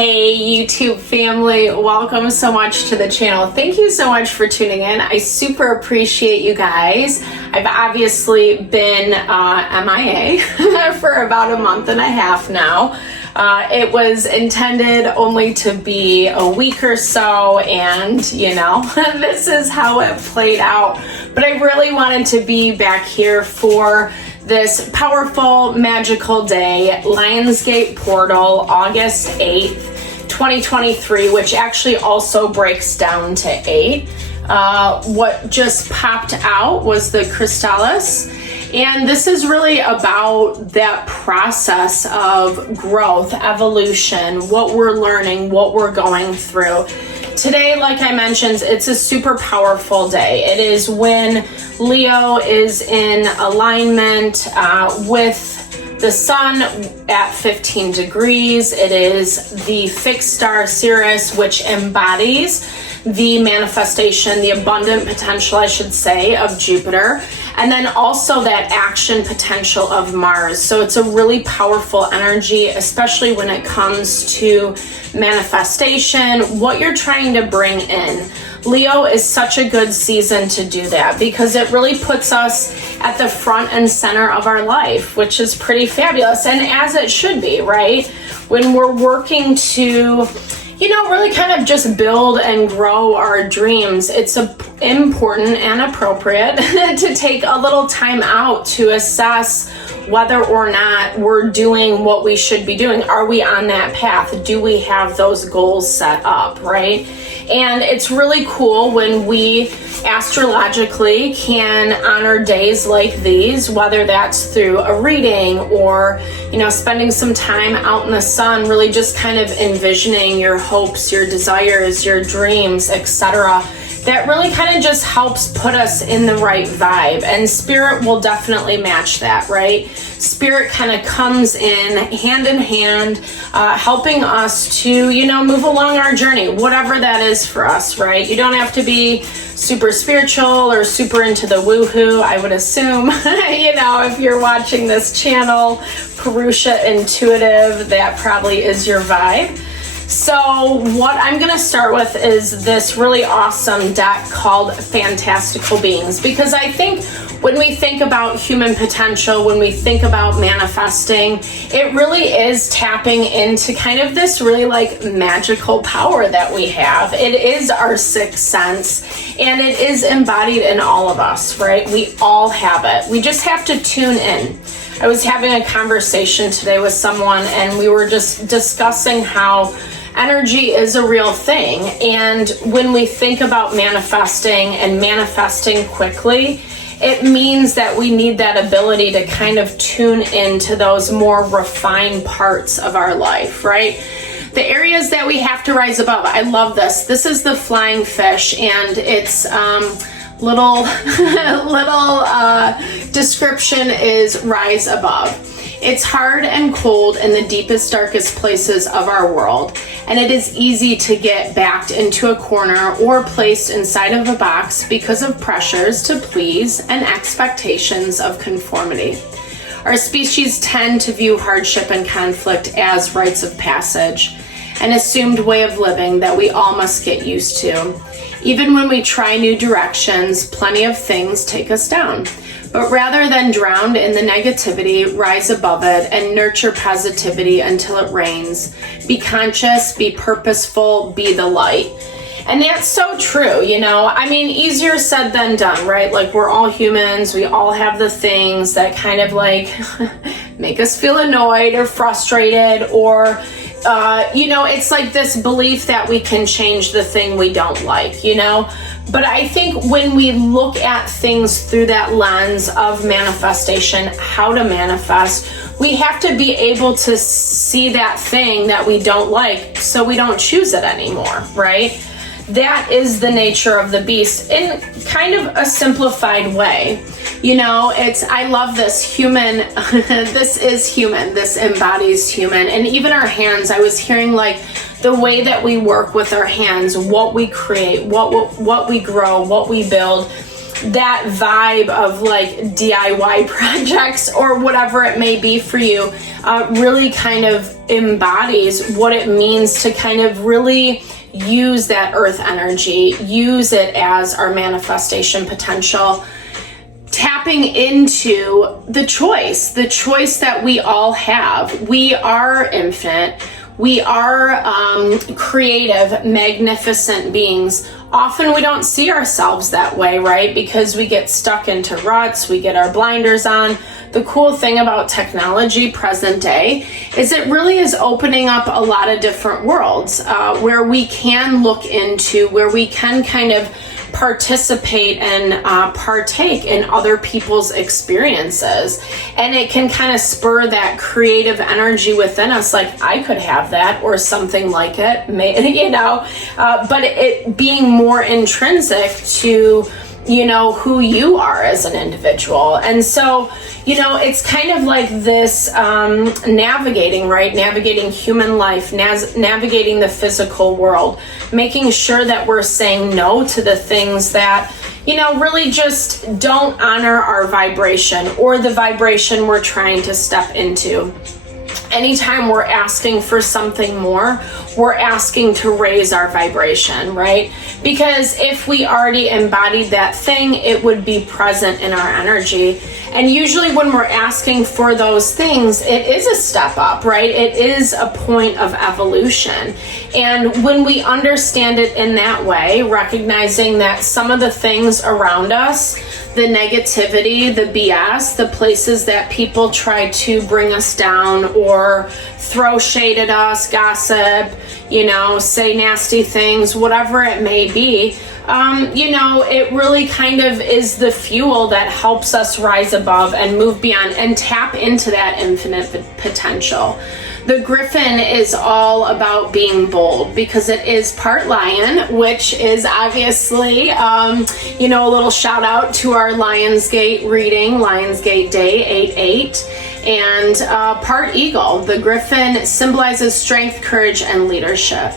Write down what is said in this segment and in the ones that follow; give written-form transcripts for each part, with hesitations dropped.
Hey YouTube family, welcome so much to the channel. Thank you so much for tuning in. I super appreciate you guys. I've obviously been MIA for about a month and a half now. It was intended only to be a week or so, and you know, this is how it played out. But I really wanted to be back here for this powerful, magical day, Lionsgate Portal, August 8th, 2023, which actually also breaks down to 8. What just popped out was the Crystallis, and this is really about that process of growth, evolution, what we're learning, what we're going through. Today, like I mentioned, it's a super powerful day. It is when Leo is in alignment with the sun at 15 degrees. It is the fixed star Sirius, which embodies the manifestation, the abundant potential, I should say, of Jupiter, and then also that action potential of Mars. So it's a really powerful energy, especially when it comes to manifestation, what you're trying to bring in. Leo is such a good season to do that because it really puts us at the front and center of our life, which is pretty fabulous, and as it should be, right? When we're working to, you know, really kind of just build and grow our dreams, it's important and appropriate to take a little time out to assess whether or not we're doing what we should be doing. Are we on that path? Do we have those goals set up, right? And it's really cool when we astrologically can honor days like these, whether that's through a reading or, you know, spending some time out in the sun, really just kind of envisioning your hopes, your desires, your dreams, etc. That really kind of just helps put us in the right vibe, and spirit will definitely match that, right? Spirit kind of comes in hand, helping us to, you know, move along our journey, whatever that is for us, right? You don't have to be super spiritual or super into the woohoo, I would assume. You know, if you're watching this channel, Purusha Intuitive, that probably is your vibe. So what I'm going to start with is this really awesome deck called Fantastical Beings, because I think when we think about human potential, when we think about manifesting, it really is tapping into kind of this really like magical power that we have. It is our sixth sense, and it is embodied in all of us, right? We all have it. We just have to tune in. I was having a conversation today with someone, and we were just discussing how energy is a real thing. And when we think about manifesting and manifesting quickly, it means that we need that ability to kind of tune into those more refined parts of our life, right? The areas that we have to rise above. I love this. This is the flying fish, and it's little description is rise above. It's hard and cold in the deepest, darkest places of our world, and it is easy to get backed into a corner or placed inside of a box because of pressures to please and expectations of conformity. Our species tend to view hardship and conflict as rites of passage, an assumed way of living that we all must get used to. Even when we try new directions, plenty of things take us down. But rather than drown in the negativity, rise above it and nurture positivity until it rains. Be conscious, be purposeful, be the light. And that's so true, you know? I mean, easier said than done, right? Like, we're all humans. We all have the things that kind of like make us feel annoyed or frustrated, or you know, it's like this belief that we can change the thing we don't like, you know? But I think when we look at things through that lens of manifestation, how to manifest, we have to be able to see that thing that we don't like so we don't choose it anymore, right? That is the nature of the beast in kind of a simplified way. You know, I love this human, this is human, this embodies human. And even our hands, I was hearing like the way that we work with our hands, what we create, what we grow, what we build. that vibe of like DIY projects or whatever it may be for you really kind of embodies what it means to kind of really use that earth energy, use it as our manifestation potential, tapping into the choice that we all have. We are infinite. We are creative, magnificent beings. Often we don't see ourselves that way, right? Because we get stuck into ruts, we get our blinders on. The cool thing about technology present day is it really is opening up a lot of different worlds where we can look into, where we can kind of participate and partake in other people's experiences, and it can kind of spur that creative energy within us, like I could have that or something like it, but it being more intrinsic to who you are as an individual. And so it's kind of like this navigating human life, navigating the physical world, making sure that we're saying no to the things that really just don't honor our vibration or the vibration we're trying to step into. Anytime we're asking for something more, we're asking to raise our vibration, right? Because if we already embodied that thing, it would be present in our energy. And usually when we're asking for those things, it is a step up, right? It is a point of evolution. And when we understand it in that way, recognizing that some of the things around us, the negativity, the BS, the places that people try to bring us down or throw shade at us, gossip, say nasty things, whatever it may be, it really kind of is the fuel that helps us rise above and move beyond and tap into that infinite potential. The Griffin is all about being bold because it is part lion, which is obviously, a little shout out to our Lionsgate reading, Lionsgate Day 8/8, and part eagle. The Griffin symbolizes strength, courage, and leadership.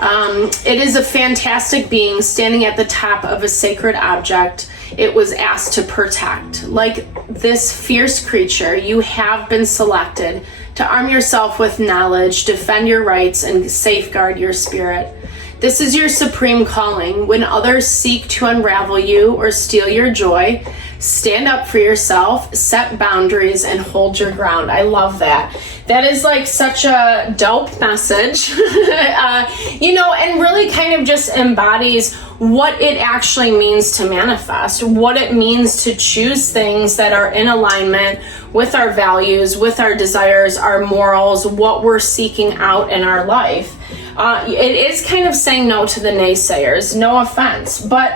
It is a fantastic being standing at the top of a sacred object it was asked to protect. Like this fierce creature, you have been selected to arm yourself with knowledge, defend your rights, and safeguard your spirit. This is your supreme calling. When others seek to unravel you or steal your joy, stand up for yourself, set boundaries, and hold your ground. I love that. That is like such a dope message, and really kind of just embodies what it actually means to manifest, what it means to choose things that are in alignment with our values, with our desires, our morals, what we're seeking out in our life. It is kind of saying no to the naysayers, no offense, but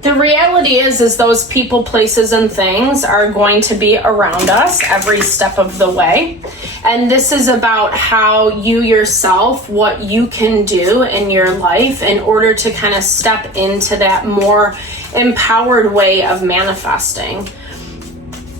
the reality is those people, places, and things are going to be around us every step of the way. And this is about how you yourself, what you can do in your life in order to kind of step into that more empowered way of manifesting.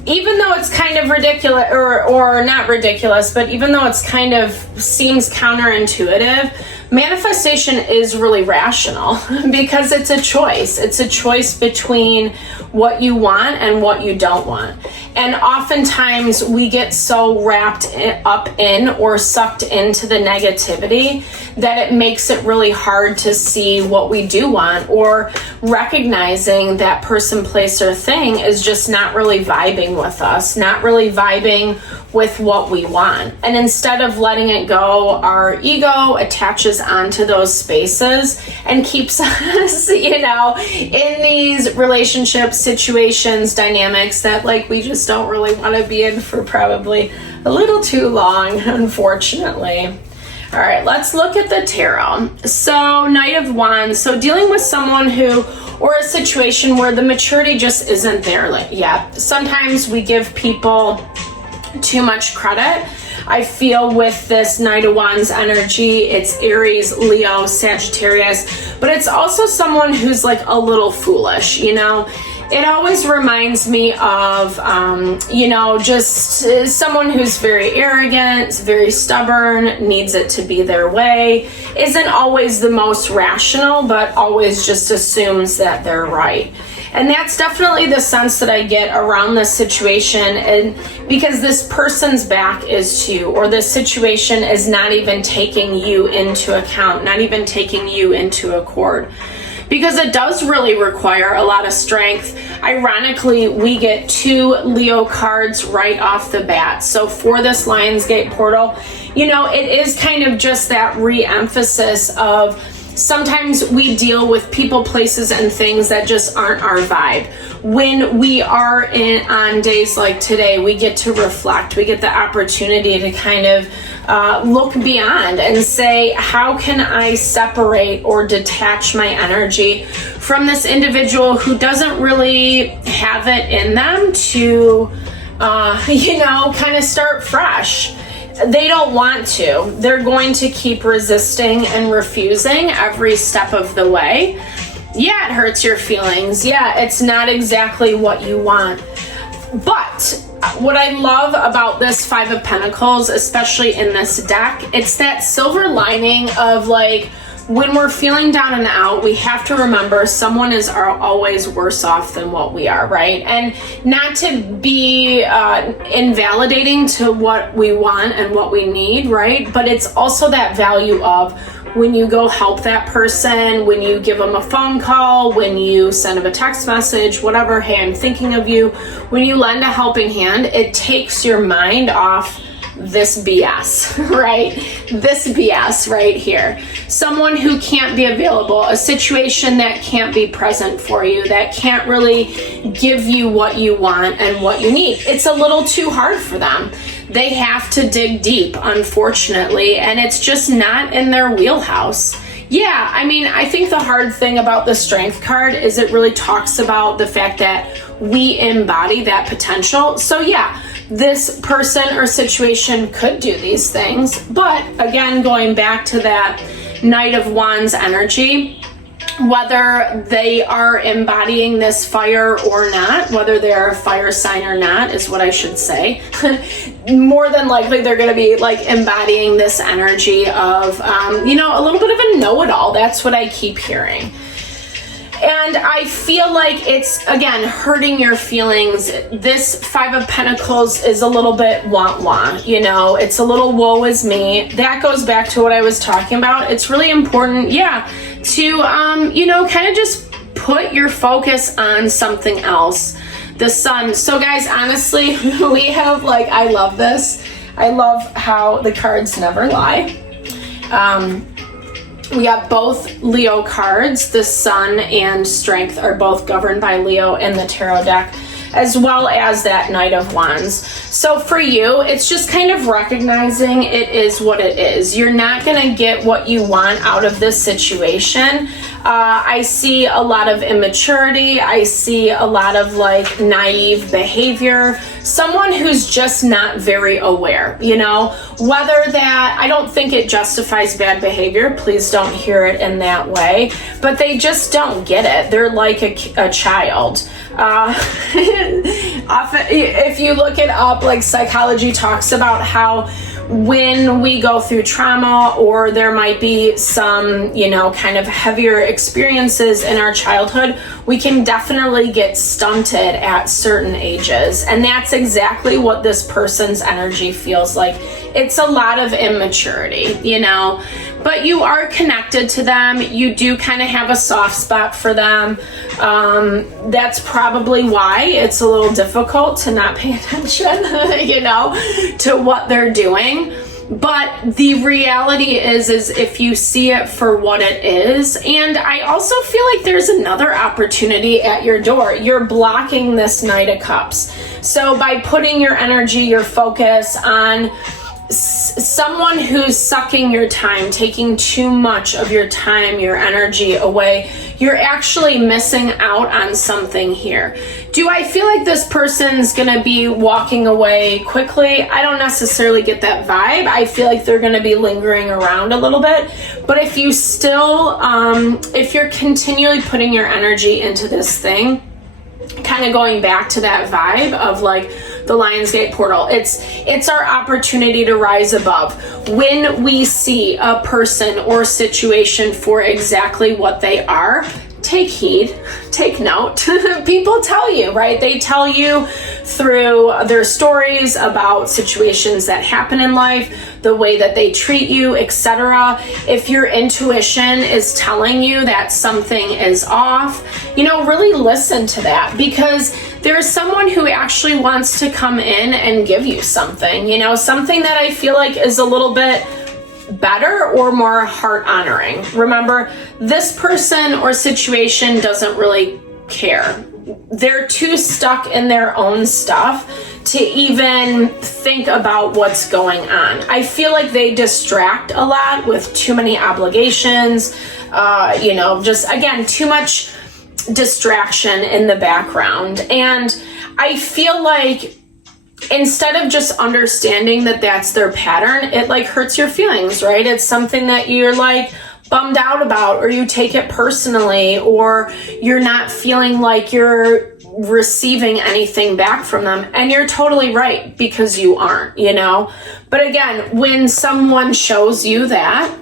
Even though it's kind of ridiculous, or not ridiculous, but even though it's kind of seems counterintuitive, manifestation is really rational because it's a choice. It's a choice between what you want and what you don't want. And oftentimes we get so wrapped up in or sucked into the negativity that it makes it really hard to see what we do want, or recognizing that person, place, or thing is just not really vibing with us, not really vibing with what we want. And instead of letting it go, our ego attaches onto those spaces and keeps us, in these relationships, situations, dynamics that we just don't really want to be in for probably a little too long, unfortunately. All right, let's look at the tarot. So Knight of Wands. So dealing with someone or a situation where the maturity just isn't there yet. Sometimes we give people too much credit. I feel with this Knight of Wands energy, it's Aries, Leo, Sagittarius, but it's also someone who's a little foolish, It always reminds me of, just someone who's very arrogant, very stubborn, needs it to be their way, isn't always the most rational, but always just assumes that they're right. And that's definitely the sense that I get around this situation, and because this person's back is to you, or this situation is not even taking you into account, not even taking you into accord. Because it does really require a lot of strength. Ironically, we get 2 Leo cards right off the bat. So for this Lionsgate portal, you know, it is kind of just that re-emphasis of sometimes we deal with people, places, and things that just aren't our vibe. When we are on days like today, we get to reflect. We get the opportunity to kind of look beyond and say, how can I separate or detach my energy from this individual who doesn't really have it in them to, you know, kind of start fresh. They don't want to. They're going to keep resisting and refusing every step of the way. Yeah, it hurts your feelings. Yeah, it's not exactly what you want. But what I love about this 5 of Pentacles, especially in this deck, it's that silver lining of like, when we're feeling down and out, we have to remember someone is always worse off than what we are, right? And not to be invalidating to what we want and what we need, right? But it's also that value of when you go help that person, when you give them a phone call, when you send them a text message, whatever, hey, I'm thinking of you. When you lend a helping hand, it takes your mind off this BS, right? This BS right here. Someone who can't be available, a situation that can't be present for you, that can't really give you what you want and what you need. It's a little too hard for them. They have to dig deep, unfortunately, and it's just not in their wheelhouse. Yeah, I mean, I think the hard thing about the Strength card is it really talks about the fact that we embody that potential. So yeah, this person or situation could do these things, but again, going back to that Knight of Wands energy, whether they are embodying this fire or not, whether they're a fire sign or not, is what I should say. More than likely, they're going to be like embodying this energy of, you know, a little bit of a know-it-all. That's what I keep hearing. And I feel like it's, again, hurting your feelings. This 5 of Pentacles is a little bit wah-wah, you know, it's a little woe is me. That goes back to what I was talking about. It's really important, yeah, to, you know, kind of just put your focus on something else. The Sun. So guys, honestly, we have like, I love this. I love how the cards never lie. We got both Leo cards. The Sun and Strength are both governed by Leo in the tarot deck, as well as that Knight of Wands. So for you, it's just kind of recognizing it is what it is. You're not going to get what you want out of this situation. I see a lot of immaturity. I see a lot of like naive behavior. Someone who's just not very aware, you know, whether that, I don't think it justifies bad behavior. Please don't hear it in that way, but they just don't get it. They're like a child. Often, if you look it up, like psychology talks about how when we go through trauma, or there might be some, you know, kind of heavier experiences in our childhood, we can definitely get stunted at certain ages. And that's exactly what this person's energy feels like. It's a lot of immaturity, you know, but you are connected to them. You do kind of have a soft spot for them. That's probably why it's a little difficult to not pay attention, you know, to what they're doing. But the reality is if you see it for what it is, and I also feel like there's another opportunity at your door. You're blocking this Knight of Cups. So by putting your energy, your focus on someone who's sucking your time, taking too much of your time, your energy away, you're actually missing out on something here. Do I feel like this person's gonna be walking away quickly? I don't necessarily get that vibe. I feel like they're gonna be lingering around a little bit. But if you still, if you're continually putting your energy into this thing, kind of going back to that vibe of like the Lionsgate portal, it's our opportunity to rise above. When we see a person or situation for exactly what they are, take heed, take note. People tell you, right? They tell you through their stories about situations that happen in life, the way that they treat you, etc. If your intuition is telling you that something is off, really listen to that, because there's someone who actually wants to come in and give you something, something that I feel like is a little bit better or more heart honoring. Remember, this person or situation doesn't really care. They're too stuck in their own stuff to even think about what's going on. I feel like they distract a lot with too many obligations, just again, too much distraction in the background. And I feel like instead of just understanding that that's their pattern, it like hurts your feelings, right? It's something that you're like bummed out about, or you take it personally, or you're not feeling like you're receiving anything back from them. And you're totally right, because you aren't, But again, when someone shows you that,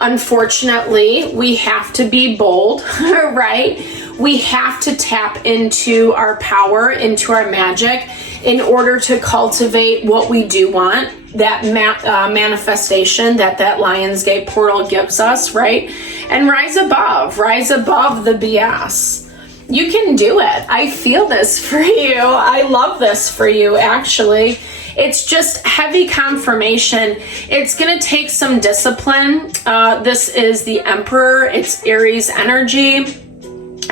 unfortunately, we have to be bold, right? We have to tap into our power, into our magic, in order to cultivate what we do want, that manifestation that Lionsgate portal gives us, right? And rise above the BS. You can do it. I feel this for you. I love this for you, actually. It's just heavy confirmation. It's going to take some discipline. This is the Emperor. It's Aries energy.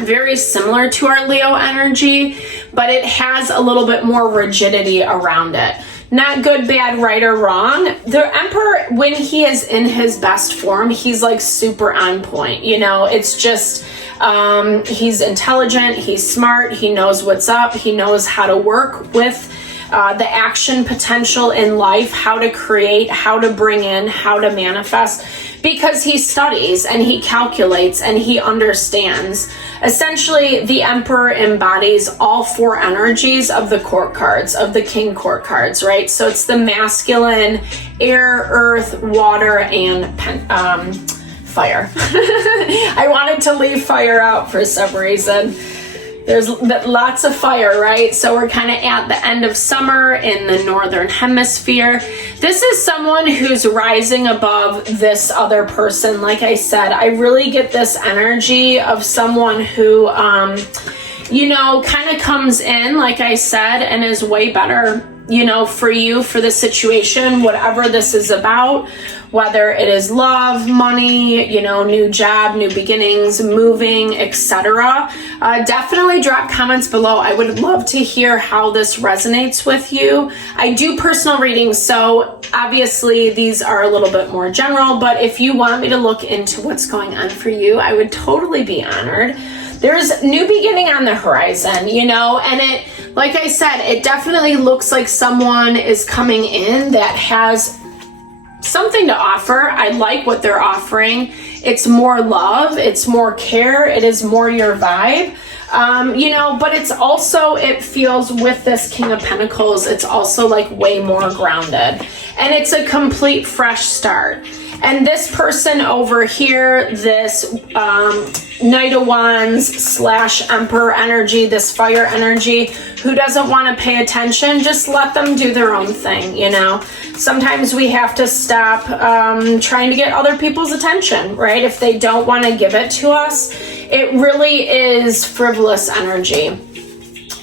Very similar to our Leo energy, but it has a little bit more rigidity around it. Not good, bad, right, or wrong. The Emperor, when he is in his best form, he's like super on point. It's just, he's intelligent, he's smart, he knows what's up, he knows how to work with the action potential in life, how to create, how to bring in, how to manifest, because he studies and he calculates and he understands. Essentially, the Emperor embodies all four energies of the court cards, of the King court cards, right? So it's the masculine, air, earth, water, and fire. I wanted to leave fire out for some reason. There's lots of fire, right? So we're kind of at the end of summer in the northern hemisphere. This is someone who's rising above this other person. Like I said, I really get this energy of someone who, kind of comes in, like I said, and is way better, for you, for the situation, whatever this is about. Whether it is love, money, new job, new beginnings, moving, etc. Definitely drop comments below. I would love to hear how this resonates with you. I do personal readings, so obviously these are a little bit more general, but if you want me to look into what's going on for you, I would totally be honored. There's new beginning on the horizon, and it, like I said, it definitely looks like someone is coming in that has something to offer. I like what they're offering. It's more love, it's more care, it is more your vibe. But it's also, it feels with this King of Pentacles, it's also like way more grounded. And it's a complete fresh start. And this person over here, this Knight of Wands / Emperor energy, this fire energy, who doesn't want to pay attention, just let them do their own thing, Sometimes we have to stop trying to get other people's attention, right? If they don't want to give it to us, it really is frivolous energy.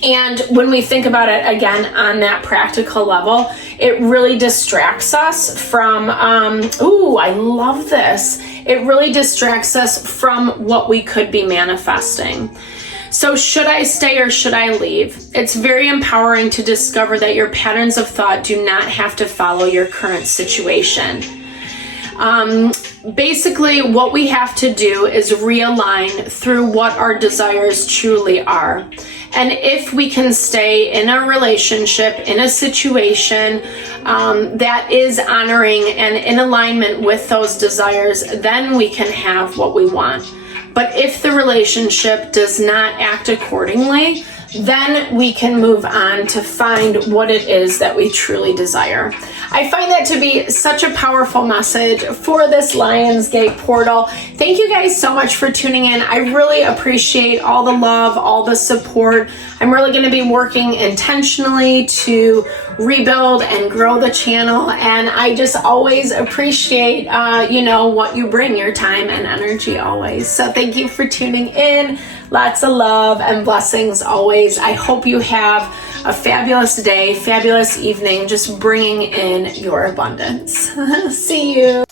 And when we think about it again on that practical level, it really distracts us from, I love this. It really distracts us from what we could be manifesting. So should I stay or should I leave? It's very empowering to discover that your patterns of thought do not have to follow your current situation. Basically, what we have to do is realign through what our desires truly are. And if we can stay in a relationship, in a situation that is honoring and in alignment with those desires, then we can have what we want. But if the relationship does not act accordingly, then we can move on to find what it is that we truly desire. I find that to be such a powerful message for this Lionsgate portal. Thank you guys so much for tuning in. I really appreciate all the love, all the support. I'm really going to be working intentionally to rebuild and grow the channel, and I just always appreciate what you bring, your time and energy always. So thank you for tuning in. Lots of love and blessings always. I hope you have a fabulous day, fabulous evening, just bringing in your abundance. See you.